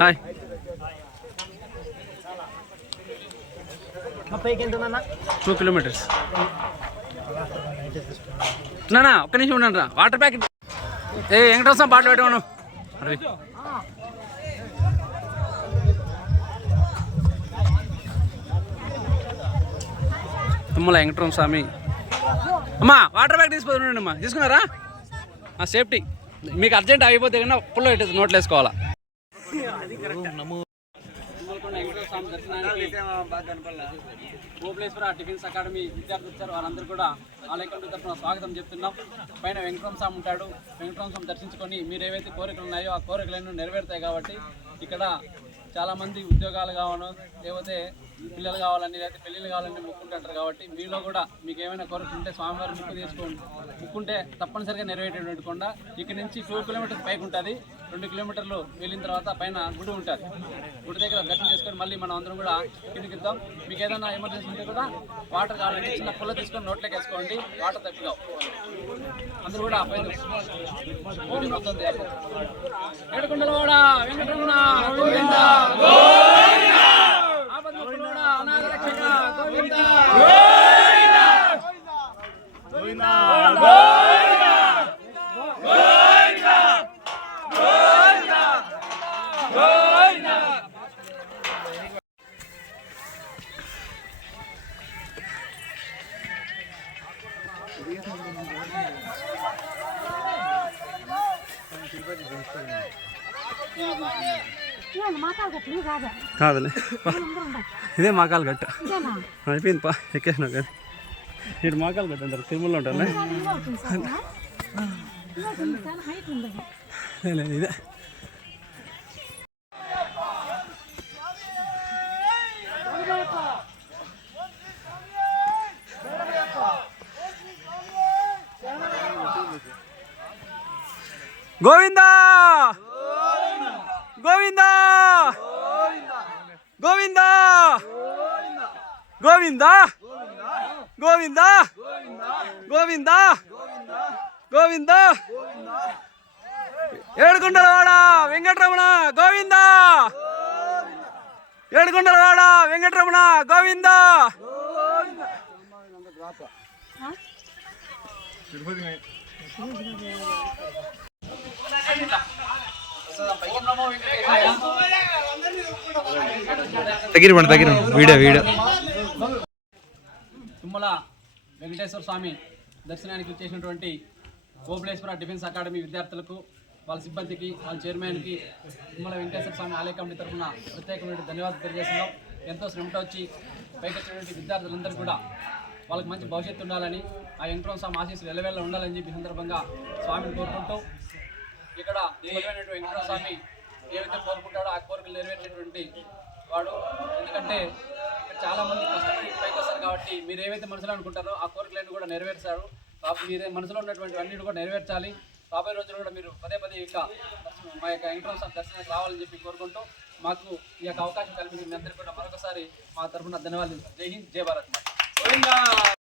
Hi two kilometres నా ఒక్క నిమిషం ఉండండి రా. వాటర్ ప్యాకెట్ ఏ వెంకటేశ్వరం బాటిల్ పెట్టమను. అరే తుమ్మల వెంకటరామ స్వామి. అమ్మా వాటర్ బ్యాగ్ తీసుకుని అమ్మా. తీసుకున్నారా? సేఫ్టీ మీకు అర్జెంట్ అయిపోతే కన్నా పుల్ల పెట్టేది నోట్లు వేసుకోవాలా. భువనేశ్వర టిఫిన్స్ అకాడమీ విద్యార్థులు వచ్చారు. వాళ్ళందరూ కూడా ఆలయ కమిటీ తరఫున స్వాగతం చెప్తున్నాం. పైన వెంకటరామ స్వామి ఉంటాడు. వెంకటరామ స్వామి దర్శించుకొని మీరు ఏవైతే కోరికలు ఉన్నాయో ఆ కోరికలన్నీ నెరవేరుతాయి కాబట్టి ఇక్కడ చాలా మంది ఉద్యోగాలు కావాలో లేకపోతే పిల్లలు కావాలని లేకపోతే పెళ్ళిళ్ళు కావాలని మొక్కుంటుంటారు కాబట్టి మీలో కూడా మీకు ఏమైనా కోరిక ఉంటే స్వామివారి ముక్కు తీసుకోండి. ముక్కుంటే తప్పనిసరిగా నెరవేరేటువంటి కొండ. ఇక్కడ నుంచి టూ కిలోమీటర్స్ పైకి ఉంటుంది. రెండు కిలోమీటర్లు వెళ్ళిన తర్వాత పైన గుడి ఉంటుంది గుడి దగ్గర దర్శనం చేసుకొని మళ్ళీ మనం అందరం కూడా కిందికి వెళ్తాం. మీకు ఏదైనా ఎమర్జెన్సీ ఉంటే కూడా వాటర్ కావాలంటే చిన్న పుల్ల తీసుకొని నోట్లోకి వేసుకోండి. వాటర్ తప్పిగా అందరూ కూడా పైన ఊరి వెంకటరమణ కాదులే ఇదే మాకాలు గట్ట ఇదేనా అయిపోయింది పా ఎక్కేసినా కానీ ఇటు మాకాలు గట్ట అంటారు తిరుమలలో ఉంటాను ఇవ్వ గోవిందా గోవిందా గోవిందా గోవిందా గోవిందా గోవిందా గోవిందా ఏడుకొండలవాడ వెంకటరమణ గోవింద ఏడుకొండలవాడ వెంకటరమణ గోవింద తగిరిపండి తగిరి వీడియో వీడియో. తుమ్మల వెంకటేశ్వర స్వామి దర్శనానికి ఇచ్చేసినటువంటి గోపులేశ్వర డిఫెన్స్ అకాడమీ విద్యార్థులకు వాళ్ళ సిబ్బందికి వాళ్ళ చైర్మన్కి తుమ్మల వెంకటేశ్వర స్వామి ఆలయ కమిటీ తరఫున ప్రత్యేకమైన ధన్యవాదాలు తెలియజేస్తున్నాం. ఎంతో శ్రమతో వచ్చి పైకి విద్యార్థులందరూ కూడా వాళ్ళకి మంచి భవిష్యత్తు ఉండాలని ఆ వెంకటరామ స్వామి ఆశీస్సులు ఎలవేళ్ళ ఉండాలని చెప్పి సందర్భంగా స్వామిని కోరుకుంటూ ఇక్కడ కొలువైనటువంటి స్వామి ఏవైతే కోరుకుంటాడో ఆ కోరికలు నెరవేర్చేటువంటి వాడు. ఎందుకంటే చాలా మంది కష్టపడి పైకి వస్తారు కాబట్టి మీరు ఏవైతే మనసులో అనుకుంటారో ఆ కోరికలన్నీ కూడా నెరవేర్చారు. కాబట్టి మీరే మనసులో ఉన్నటువంటి అన్నిటి కూడా నెరవేర్చాలి. రాబోయే రోజులు కూడా మీరు పదే పదే ఇక మా యొక్క వెంకటరామ స్వామి దర్శనానికి రావాలని చెప్పి కోరుకుంటూ మాకు ఈ యొక్క అవకాశం కల్పించిన మీ అందరికీ కూడా మరొకసారి మా తరఫున ధన్యవాదాలు. జై హింద్ జై భారత్